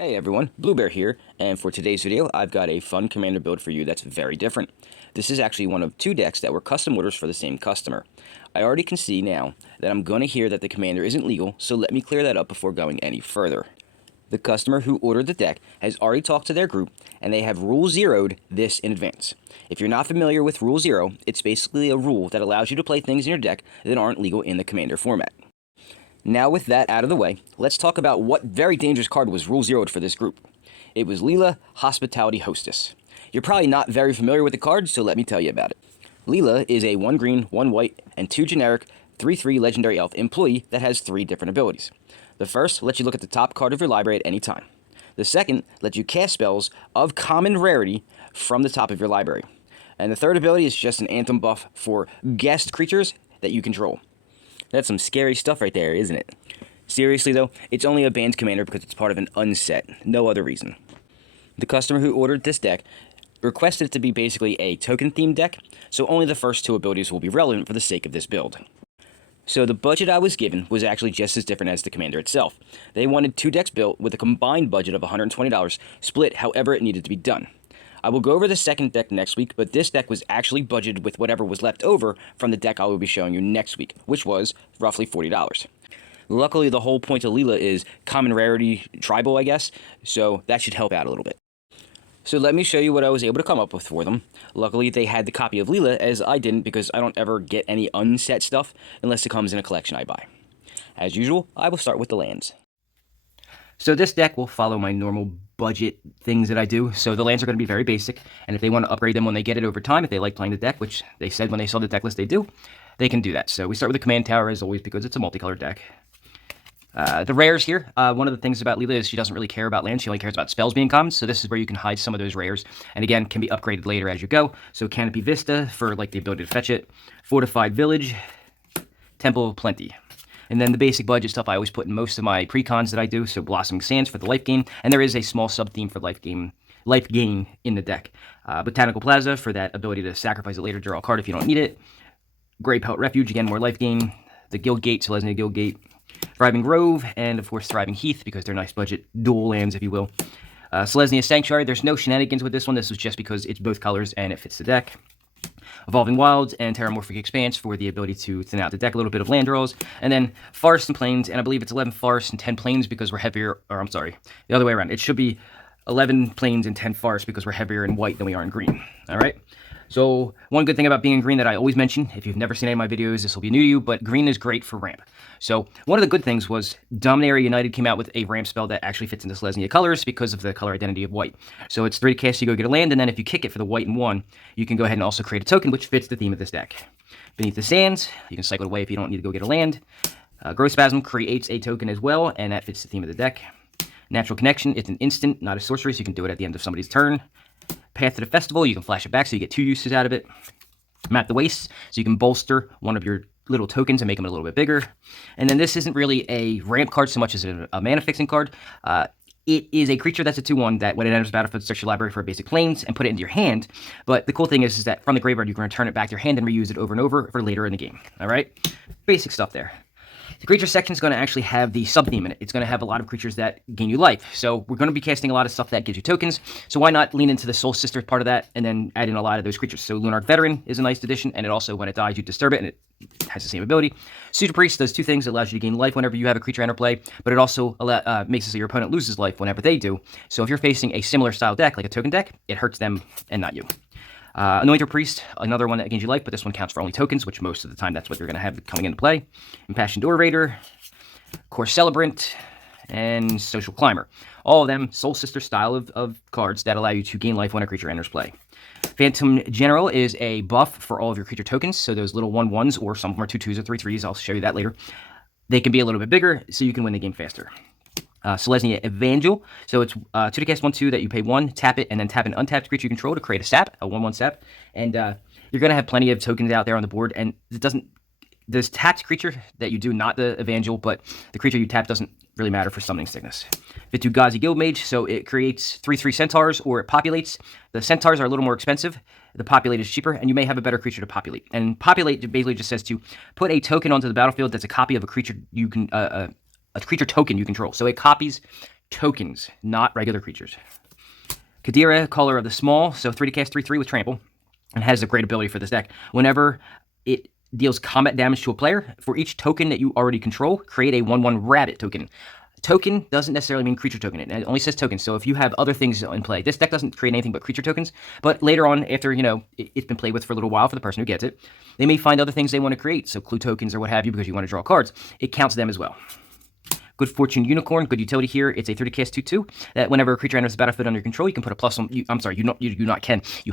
Hey everyone, Bluebear here, and for today's video, I've got a fun commander build for you that's very different. This is actually one of two decks that were custom orders for the same customer. I already can see now that I'm going to hear that the commander isn't legal, so let me clear that up before going any further. The customer who ordered the deck has already talked to their group, and they have Rule Zero'd this in advance. If you're not familiar with Rule Zero, it's basically a rule that allows you to play things in your deck that aren't legal in the commander format. Now with that out of the way, let's talk about what very dangerous card was Rule Zero'd for this group. It was Lila, Hospitality Hostess. You're probably not very familiar with the card, so let me tell you about it. Lila is a 1 green, 1 white, and 2 generic 3/3 legendary elf employee that has 3 different abilities. The first lets you look at the top card of your library at any time. The second lets you cast spells of common rarity from the top of your library. And the third ability is just an anthem buff for guest creatures that you control. That's some scary stuff right there, isn't it? Seriously though, it's only a banned commander because it's part of an unset, no other reason. The customer who ordered this deck requested it to be basically a token-themed deck, so only the first 2 abilities will be relevant for the sake of this build. So the budget I was given was actually just as different as the commander itself. They wanted 2 decks built with a combined budget of $120, split however it needed to be done. I will go over the second deck next week, but this deck was actually budgeted with whatever was left over from the deck I will be showing you next week, which was roughly $40. Luckily, the whole point of Lila is common rarity tribal, I guess, so that should help out a little bit. So let me show you what I was able to come up with for them. Luckily, they had the copy of Lila, as I didn't, because I don't ever get any unset stuff unless it comes in a collection I buy. As usual, I will start with the lands. So this deck will follow my normal budget things that I do. So the lands are going to be very basic, and if they want to upgrade them when they get it over time, if they like playing the deck, which they said when they saw the deck list they do, they can do that. So we start with the command tower as always because it's a multicolored deck. The rares here, one of the things about Lila is she doesn't really care about lands, she only cares about spells being common, so this is where you can hide some of those rares, and again, can be upgraded later as you go. So Canopy Vista for like the ability to fetch it, Fortified Village, Temple of Plenty. And then the basic budget stuff I always put in most of my precons that I do, so Blossoming Sands for the life gain, and there is a small sub-theme for life gain in the deck. Botanical Plaza for that ability to sacrifice it later, draw a card if you don't need it. Grey Pelt Refuge, again, more life gain. The Guild Gate, Selesnya Guild Gate. Thriving Grove, and of course Thriving Heath, because they're nice budget dual lands, if you will. Selesnya Sanctuary, there's no shenanigans with this one, this was just because it's both colors and it fits the deck. Evolving Wilds and Terramorphic Expanse for the ability to thin out the deck, a little bit of land draws, and then Forests and Plains, and I believe it's 11 Forests and 10 Plains because we're heavier, or I'm sorry, the other way around. It should be 11 Plains and 10 Forests because we're heavier in white than we are in green, alright? So one good thing about being in green that I always mention, if you've never seen any of my videos, this will be new to you, but green is great for ramp. So one of the good things was Dominaria United came out with a ramp spell that actually fits into Selesnya colors because of the color identity of white. So it's 3 to cast, you go get a land, and then if you kick it for the white and 1, you can go ahead and also create a token which fits the theme of this deck. Beneath the Sands, you can cycle it away if you don't need to go get a land. Growth Spasm creates a token as well, and that fits the theme of the deck. Natural Connection, it's an instant, not a sorcery, so you can do it at the end of somebody's turn. Path to the Festival, you can flash it back so you get 2 uses out of it. Map the Wastes, so you can bolster one of your little tokens and make them a little bit bigger. And then this isn't really a ramp card so much as a mana fixing card. It is a creature that's a 2/1 that when it enters the battlefield, search your library for basic planes and put it into your hand. But the cool thing is that from the graveyard, you can return it back to your hand and reuse it over and over for later in the game. All right? Basic stuff there. The creature section is going to actually have the sub-theme in it. It's going to have a lot of creatures that gain you life. So we're going to be casting a lot of stuff that gives you tokens. So why not lean into the Soul Sister part of that and then add in a lot of those creatures. So Lunarch Veteran is a nice addition, and it also, when it dies, you disturb it, and it has the same ability. Suitor Priest does 2 things. It allows you to gain life whenever you have a creature enter play, but it also makes it so your opponent loses life whenever they do. So if you're facing a similar style deck, like a token deck, it hurts them and not you. Anointer Priest, another one that gains you life, but this one counts for only tokens, which most of the time that's what you're going to have coming into play. Impassioned Orator, Core Celebrant, and Social Climber. All of them Soul Sister style of cards that allow you to gain life when a creature enters play. Phantom General is a buff for all of your creature tokens, so those little 1/1s, or some of them are 2/2s or 3/3s, I'll show you that later. They can be a little bit bigger, so you can win the game faster. Selesnya Evangel, so it's 2 to cast 1/2 that you pay 1, tap it, and then tap an untapped creature you control to create a sap, a 1/1 sap, and you're going to have plenty of tokens out there on the board, and it doesn't, this tapped creature that you do, not the Evangel, but the creature you tap doesn't really matter for Summoning Sickness. Vitu-Ghazi Guildmage, so it creates 3/3 centaurs, or it populates. The centaurs are a little more expensive, the populate is cheaper, and you may have a better creature to populate. And populate basically just says to put a token onto the battlefield that's a copy of a creature you can, a creature token you control. So it copies tokens, not regular creatures. Kadira, Caller of the Small, so 3 to cast 3/3 with Trample, and has a great ability for this deck. Whenever it deals combat damage to a player, for each token that you already control, create a 1/1 rabbit token. Token doesn't necessarily mean creature token. It only says token. So if you have other things in play, this deck doesn't create anything but creature tokens. But later on, after it's been played with for a little while for the person who gets it, they may find other things they want to create. So clue tokens or what have you, because you want to draw cards. It counts them as well. Good Fortune Unicorn, good utility here. It's a 30 cast 2/2 that whenever a creature enters the battlefield under your control, you can put a +1. You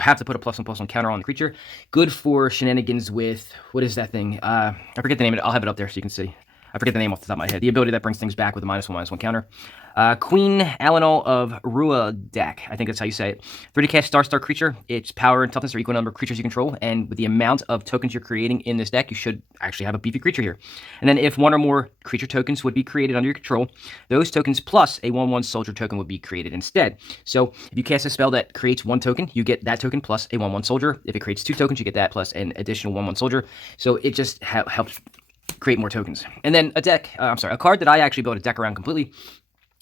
have to put a +1/+1 counter on the creature. Good for shenanigans with what is that thing? I forget the name of it. I'll have it up there so you can see. I forget the name off the top of my head. The ability that brings things back with a -1/-1 counter. Queen Alanol of Ruadak. I think that's how you say it. 30 cast star creature. Its power and toughness are equal number of creatures you control, and with the amount of tokens you're creating in this deck, you should actually have a beefy creature here. And then if one or more creature tokens would be created under your control, those tokens plus a 1/1 soldier token would be created instead. So if you cast a spell that creates 1 token, you get that token plus a 1/1 soldier. If it creates 2 tokens, you get that plus an additional 1/1 soldier. So it just helps create more tokens. And then a card that I actually built a deck around completely.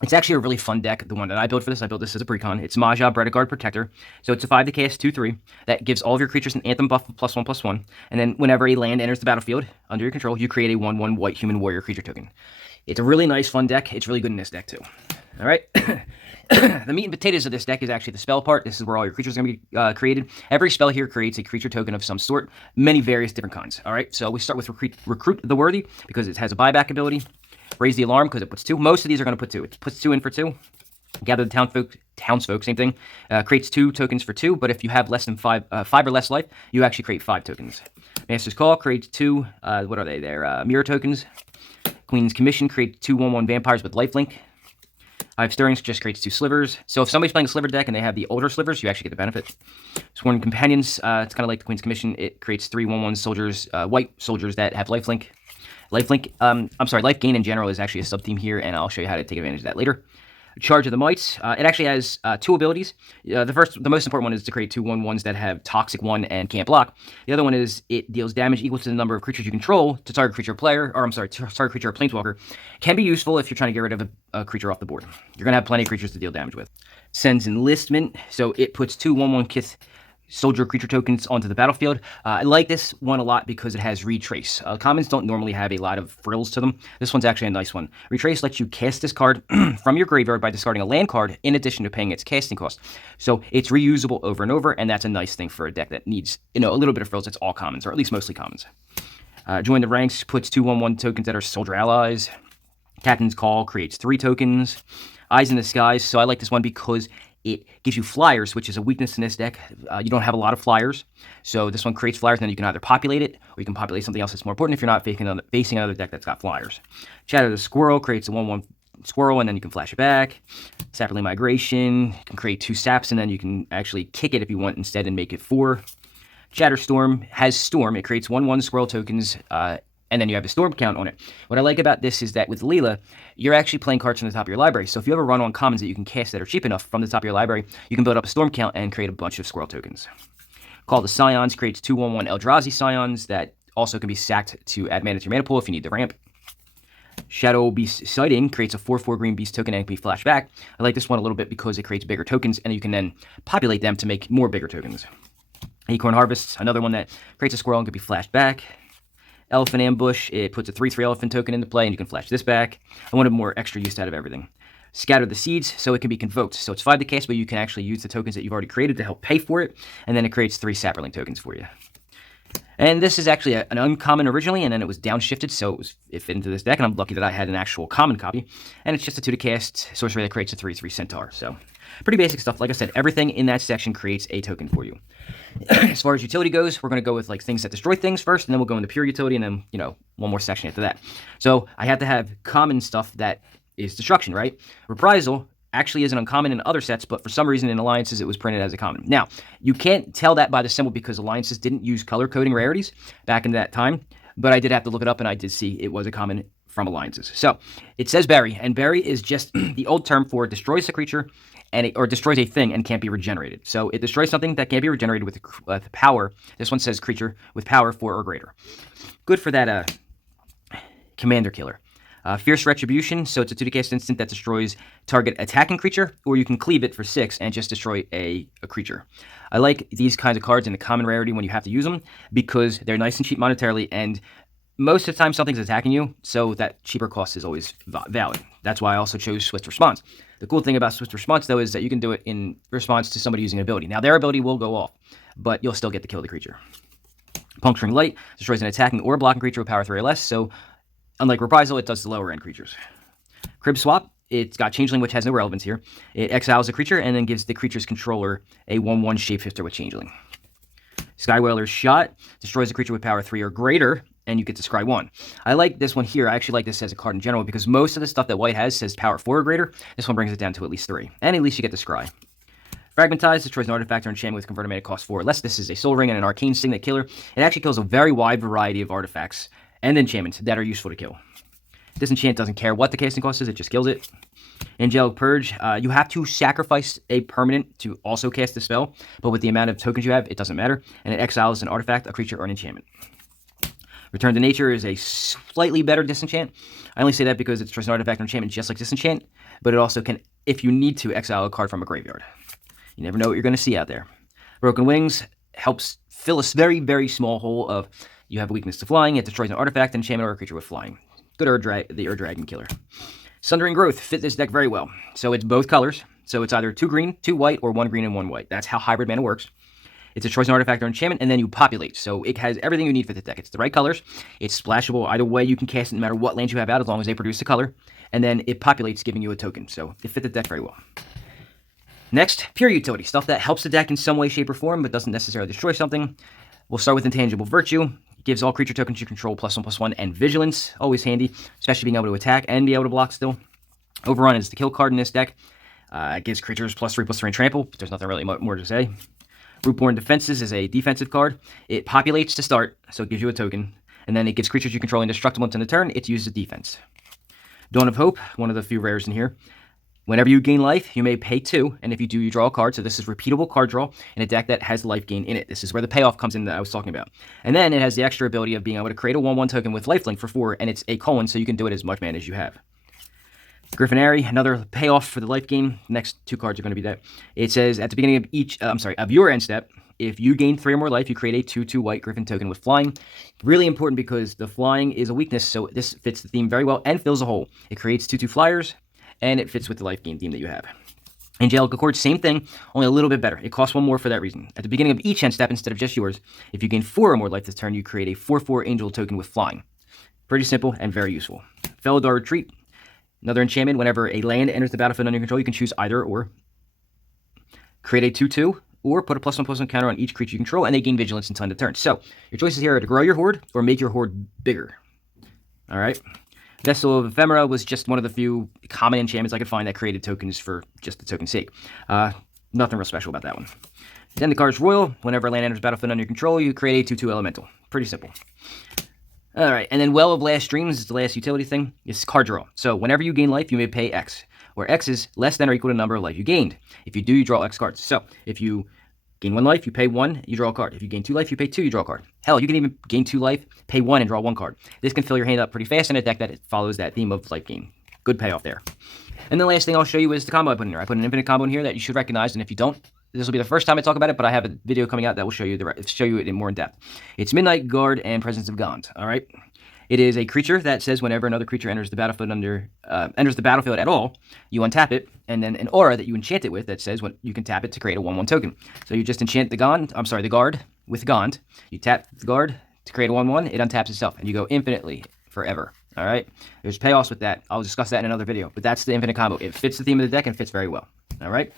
It's actually a really fun deck, the one that I built for this. I built this as a precon. It's Maja, Guard Protector. So it's a 5 to cast 2/3 that gives all of your creatures an Anthem buff of +1/+1. And then whenever a land enters the battlefield under your control, you create a 1/1 white human warrior creature token. It's a really nice, fun deck. It's really good in this deck too. All right. The meat and potatoes of this deck is actually the spell part. This is where all your creatures are going to be created. Every spell here creates a creature token of some sort, many various different kinds. All right, so we start with Recruit the Worthy because it has a buyback ability. Raise the Alarm because it puts 2. Most of these are going to put 2. It puts 2 in for 2. Gather the Townsfolk, same thing. Creates 2 tokens for 2, but if you have less than 5 or less life, you actually create 5 tokens. Master's Call creates 2, what are they? They're mirror tokens. Queen's Commission creates 2 1/1 vampires with lifelink. Hive Stirrings just creates 2 slivers. So if somebody's playing a sliver deck and they have the older slivers, you actually get the benefit. Sworn Companions, it's kind of like the Queen's Commission. It creates 3 1/1 soldiers, white soldiers that have lifelink. Life gain in general is actually a sub-theme here, and I'll show you how to take advantage of that later. Charge of the Mites. It actually has 2 abilities. The most important one is to create 2 1/1s that have Toxic 1 and can't block. The other one is it deals damage equal to the number of creatures you control to target creature target creature or planeswalker. Can be useful if you're trying to get rid of a creature off the board. You're going to have plenty of creatures to deal damage with. Sends Enlistment, so it puts 2 1/1 Kith soldier creature tokens onto the battlefield. I like this one a lot because it has Retrace. Commons don't normally have a lot of frills to them. This one's actually a nice one. Retrace lets you cast this card from your graveyard by discarding a land card in addition to paying its casting cost. So it's reusable over and over, and that's a nice thing for a deck that needs a little bit of frills. It's all commons, or at least mostly commons. Join the Ranks puts 2 1/1 tokens that are soldier allies. Captain's Call creates 3 tokens. Eyes in the Skies. So I like this one because it gives you flyers, which is a weakness in this deck. You don't have a lot of flyers, so this one creates flyers, and then you can either populate it, or you can populate something else that's more important if you're not facing another deck that's got flyers. Shadow the Squirrel creates a 1/1 squirrel, and then you can flash it back. Sapperling Migration, you can create 2 saps, and then you can actually kick it if you want instead and make it 4. Shatterstorm has Storm. It creates 1/1 squirrel tokens, and then you have a storm count on it. What I like about this is that with Lila, you're actually playing cards from the top of your library. So if you have a run on commons that you can cast that are cheap enough from the top of your library, you can build up a storm count and create a bunch of squirrel tokens. Call the Scions creates 2 1/1 Eldrazi Scions that also can be sacked to add mana to your mana pool if you need the ramp. Shadow Beast Sighting creates a 4/4 green beast token and can be flashed back. I like this one a little bit because it creates bigger tokens, and you can then populate them to make more bigger tokens. Acorn Harvest, another one that creates a squirrel and can be flashed back. Elephant Ambush, it puts a 3/3 elephant token into play, and you can flash this back. I wanted more extra use out of everything. Scatter the Seeds, so it can be convoked. So it's 5 to cast, but you can actually use the tokens that you've already created to help pay for it, and then it creates 3 Sapperling tokens for you. And this is actually an uncommon originally, and then it was downshifted, so it fit into this deck, and I'm lucky that I had an actual common copy. And it's just a 2 to cast sorcery that creates a 3/3 Centaur. So pretty basic stuff. Like I said, everything in that section creates a token for you. As far as utility goes, we're going to go with like things that destroy things first, and then we'll go into pure utility, and then, one more section after that. So I have to have common stuff that is destruction, right? Reprisal actually is an uncommon in other sets, but for some reason in Alliances it was printed as a common. Now, you can't tell that by the symbol because Alliances didn't use color coding rarities back in that time, but I did have to look it up, and I did see it was a common from Alliances. So it says Bury, and Bury is just the old term for destroys a creature or destroys a thing and can't be regenerated. So it destroys something that can't be regenerated with power. This one says creature with power 4 or greater. Good for that commander killer. Fierce Retribution, so it's a 2D cast instant that destroys target attacking creature, or you can cleave it for 6 and just destroy a creature. I like these kinds of cards in the common rarity when you have to use them, because they're nice and cheap monetarily, and most of the time something's attacking you, so that cheaper cost is always valid. That's why I also chose Swift Response. The cool thing about Swift Response, though, is that you can do it in response to somebody using an ability. Now, their ability will go off, but you'll still get to kill the creature. Puncturing Light destroys an attacking or blocking creature with power 3 or less, so unlike Reprisal, it does the lower end creatures. Crib Swap, it's got Changeling, which has no relevance here. It exiles a creature and then gives the creature's controller a 1/1 shapeshifter with Changeling. Skywhaler's Shot destroys a creature with power 3 or greater, and you get to scry 1. I like this one here. I actually like this as a card in general, because most of the stuff that white has says power 4 or greater. This one brings it down to at least 3, and at least you get to scry. Fragmentize destroys an artifact or enchantment with converted mana cost 4 or less. This is a Soul Ring and an Arcane Signet killer. It actually kills a very wide variety of artifacts and enchantments that are useful to kill. Disenchant doesn't care what the casting cost is, it just kills it. Angelic Purge, you have to sacrifice a permanent to also cast the spell, but with the amount of tokens you have, it doesn't matter, and it exiles an artifact, a creature, or an enchantment. Return to Nature is a slightly better disenchant. I only say that because it destroys an artifact or enchantment just like disenchant, but it also can, if you need to, exile a card from a graveyard. You never know what you're going to see out there. Broken Wings helps fill a very, very small hole of, you have a weakness to flying, it destroys an artifact, an enchantment, or a creature with flying. Good the Ur Dragon killer. Sundering Growth fit this deck very well. So it's both colors. So it's either 2 green, 2 white, or 1 green and 1 white. That's how hybrid mana works. It destroys an artifact or enchantment, and then you populate. So it has everything you need for the deck. It's the right colors. It's splashable either way. You can cast it no matter what lands you have out, as long as they produce the color. And then it populates, giving you a token. So it fit the deck very well. Next, pure utility. Stuff that helps the deck in some way, shape, or form, but doesn't necessarily destroy something. We'll start with Intangible Virtue. It gives all creature tokens you control +1/+1 and Vigilance. Always handy, especially being able to attack and be able to block still. Overrun is the kill card in this deck. It gives creatures +3/+3 and trample. There's nothing really more to say. Rootborn Defenses is a defensive card. It populates to start, so it gives you a token. And then it gives creatures you control indestructible until the turn. It's used as defense. Dawn of Hope, one of the few rares in here. Whenever you gain life, you may pay 2, and if you do, you draw a card. So this is repeatable card draw in a deck that has life gain in it. This is where the payoff comes in that I was talking about. And then it has the extra ability of being able to create a 1/1 token with lifelink for 4, and it's a colon, so you can do it as much mana as you have. Griffinary, another payoff for the life gain. Next 2 cards are going to be that. It says at the beginning of of your end step, if you gain 3 or more life, you create a 2/2 white Griffin token with flying. Really important because the flying is a weakness, so this fits the theme very well and fills a hole. It creates 2/2 flyers, and it fits with the life gain theme that you have. Angelic Accord, same thing, only a little bit better. It costs 1 more for that reason. At the beginning of each end step, instead of just yours, if you gain 4 or more life this turn, you create a 4/4 Angel token with flying. Pretty simple and very useful. Felidar Retreat, another enchantment. Whenever a land enters the battlefield under your control, you can choose either or. Create a 2/2, or put a +1/+1 counter on each creature you control, and they gain Vigilance until end of turn. So, your choices here are to grow your horde or make your horde bigger. Alright? Vessel of Ephemera was just one of the few common enchantments I could find that created tokens for just the token's sake. Nothing real special about that one. Then the card's Royal. Whenever a land enters battlefield under your control, you create a 2/2 elemental. Pretty simple. Alright, and then Well of Last Dreams is the last utility thing. It's card draw. So whenever you gain life, you may pay X, where X is less than or equal to the number of life you gained. If you do, you draw X cards. So if you gain 1 life, you pay 1, you draw a card. If you gain 2 life, you pay 2, you draw a card. Hell, you can even gain 2 life, pay 1, and draw 1 card. This can fill your hand up pretty fast in a deck that follows that theme of life gain. Good payoff there. And the last thing I'll show you is the combo I put in here. I put an infinite combo in here that you should recognize, and if you don't, this will be the first time I talk about it, but I have a video coming out that will show you it in more in depth. It's Midnight Guard and Presence of Gond. All right. It is a creature that says whenever another creature enters the battlefield at all, you untap it, and then an aura that you enchant it with that says when you can tap it to create a 1/1 token. So you just enchant the guard with Gond. You tap the guard to create a 1/1, it untaps itself, and you go infinitely forever. All right. There's payoffs with that. I'll discuss that in another video, but that's the infinite combo. It fits the theme of the deck and fits very well. All right.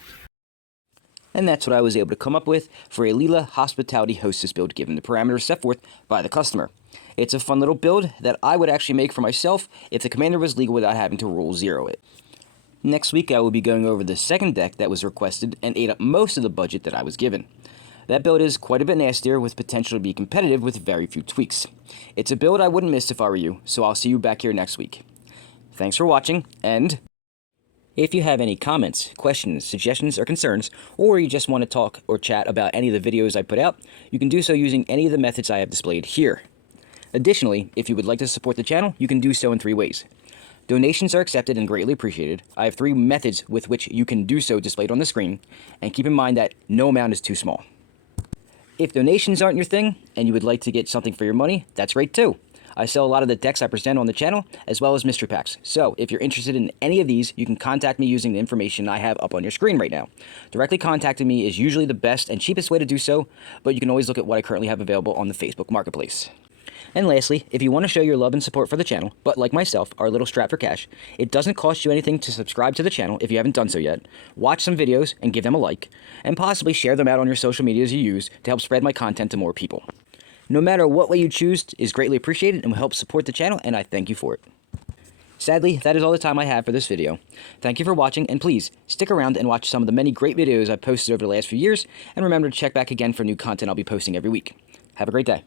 And that's what I was able to come up with for a Lila Hospitality Hostess build, given the parameters set forth by the customer. It's a fun little build that I would actually make for myself if the commander was legal without having to rule 0 it. Next week I will be going over the second deck that was requested and ate up most of the budget that I was given. That build is quite a bit nastier with potential to be competitive with very few tweaks. It's a build I wouldn't miss if I were you, so I'll see you back here next week. Thanks for watching, and if you have any comments, questions, suggestions, or concerns, or you just want to talk or chat about any of the videos I put out, you can do so using any of the methods I have displayed here. Additionally, if you would like to support the channel, you can do so in 3 ways. Donations are accepted and greatly appreciated. I have 3 methods with which you can do so displayed on the screen, and keep in mind that no amount is too small. If donations aren't your thing, and you would like to get something for your money, that's great too. I sell a lot of the decks I present on the channel, as well as mystery packs. So, if you're interested in any of these, you can contact me using the information I have up on your screen right now. Directly contacting me is usually the best and cheapest way to do so, but you can always look at what I currently have available on the Facebook Marketplace. And lastly, if you want to show your love and support for the channel, but like myself, are a little strapped for cash, it doesn't cost you anything to subscribe to the channel if you haven't done so yet, watch some videos and give them a like, and possibly share them out on your social medias you use to help spread my content to more people. No matter what way you choose is greatly appreciated and will help support the channel, and I thank you for it. Sadly, that is all the time I have for this video. Thank you for watching, and please, stick around and watch some of the many great videos I've posted over the last few years, and remember to check back again for new content I'll be posting every week. Have a great day.